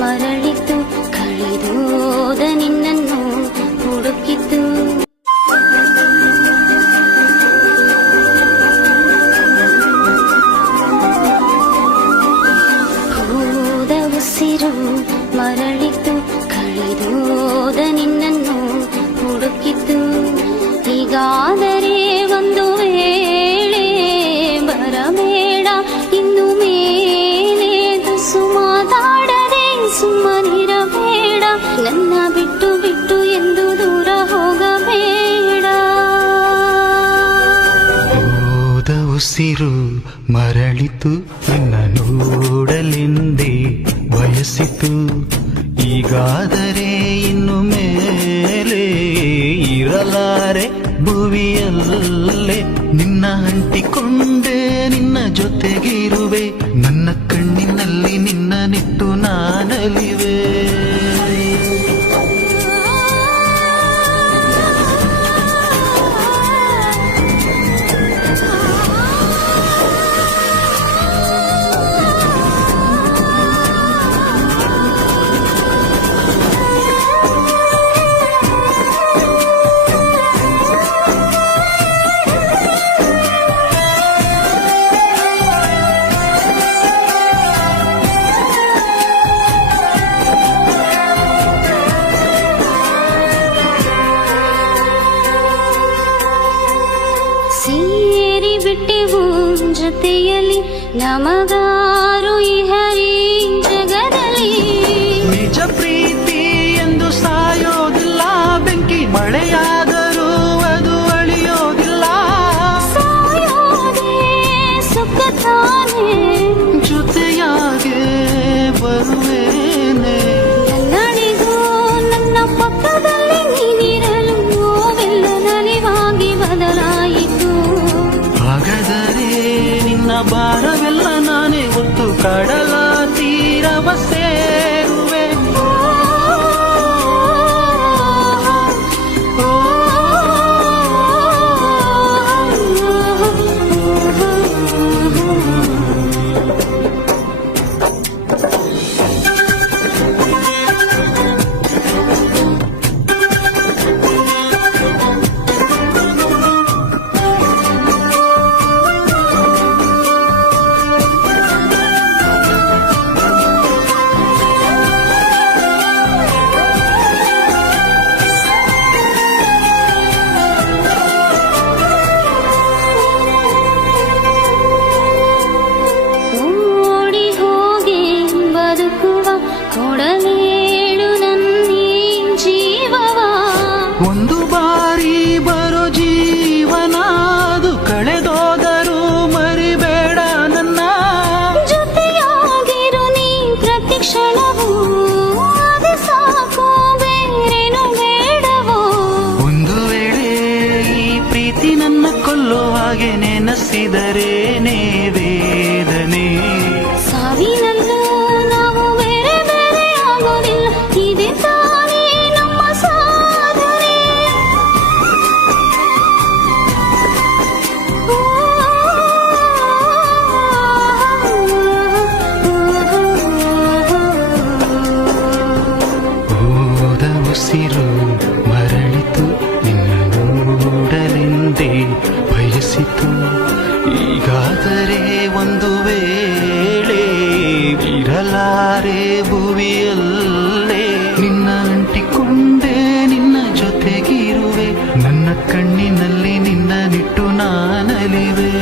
ಮರಳಿತು ಕಳೆದೋದ ನಿನ್ನನ್ನು ಹುಡುಕಿತು. ಹೋದ ಉಸಿರು ಮರಳಿತು ಕಳೆದೋದ ನಿನ್ನನ್ನು ಹುಡುಕಿತು. ಹೀಗಾದರೆ ಒಂದು ವೇಳೆ ಬರಬೇಡ ಇನ್ನು ಮೇಲೆ, ತುಸು ಮಾತಾಡದೆ ಸುಮ್ಮನಿರಬೇಡ, ನನ್ನ ಬಿಟ್ಟು ಬಿಟ್ಟು ಎಂದು ದೂರ ಹೋಗಬೇಡ. ಹೋದ ಉಸಿರು ಮರಳಿತು ನಿನ್ನ ನೋಡಲೆಂದೇ ಬಯಸಿತು. ಈಗಾದರೆ ಇನ್ನು ಮೇಲೆ ಇರಲಾರೆ ಭುವಿಯಲ್ಲೇ, ನಿನ್ನ ಅಂಟಿಕೊಂಡೆ ನಿನ್ನ ಜೊತೆಗಿರುವೆ, ನನ್ನ ಕಣ್ಣಿನಲ್ಲಿ ನಿನ್ನ ನಿಟ್ಟು ನಾನಲಿವೆ. ಸೇರಿ ಬಿಟ್ಟೆವು ಜೊತೆಯಲ್ಲಿ, ನಮಗಾರು ಈ ಹರಿ ಜಗದಲ್ಲಿ. ನಿಜ ಪ್ರೀತಿ ಎಂದು ಸಾಯೋದಿಲ್ಲ, ಬೆಂಕಿ ಮಳೆಯಾದರೂ ಅದು ಅಳಿಯೋದಿಲ್ಲ. ಸಾಯೋದೇ ಸುಖ ತಾನೇ, ಜೊತೆಯಾಗೆ ಬರುವೇನೆ. ನನ್ನಡಿಗೂ ನನ್ನ ಪಕ್ಕದಲ್ಲಿ ನೀನಿರಲು ನೋವೆಲ್ಲ ನಲಿವಾಗಿ ಬದಲಾಯಿತು. ಹಾಗಾದರೆ ನಿನ್ನ ಭಾರವೆಲ್ಲ ನಾನೇ ಹೊತ್ತು ಕಡಲ ತೀರವ ಸೇರುವೆ. ಓಡಿ ಹೋಗಿ ಬದುಕುವ ಕೊಡಲೇಳು ನನ್ನೀ ಜೀವವ. ಒಂದು ಬಾರಿ ಬರೋ ಜೀವನ ಅದು ಕಳೆದೋದರೂ ಮರಿಬೇಡ ನನ್ನ. ಜೊತೆಯಾಗಿರು ನೀ ಪ್ರತಿ ಕ್ಷಣವೂ, ಅದು ಸಾಕು ಬೇರೇನು ಬೇಡವೋ. ಒಂದು ವೇಳೆ ಈ ಪ್ರೀತಿ ನನ್ನ ಕೊಲ್ಲೋ ಹಾಗೆ ನೆನೆಸಿದರೇನೇ ವೇದನೆ. ಸಾವಿನಲ್ಲೂ ನಾವು ಬೇರೆ ಬೇರೆ ಆಗೋದಿಲ್ಲ, ಇದೆ ತಾನೇ ನಮ್ಮ ಸಾಧನೆ. ಹೋದ ಉಸಿರು ಮರಳಿತು ನಿನ್ನ ನೋಡಲೆಂದೇ ಬಯಸಿತು. ಈಗಾದರೆ ಒಂದು ವೇಳೆ ಇರಲಾರೆ ಭುವಿಯಲ್ಲೇ, ನಿನ್ನ ಅಂಟಿಕೊಂಡೆ ನಿನ್ನ ಜೊತೆಗಿರುವೆ, ನನ್ನ ಕಣ್ಣಿನಲ್ಲಿ ನಿನ್ನ ನಿಟ್ಟು ನಾನಲಿವೆ.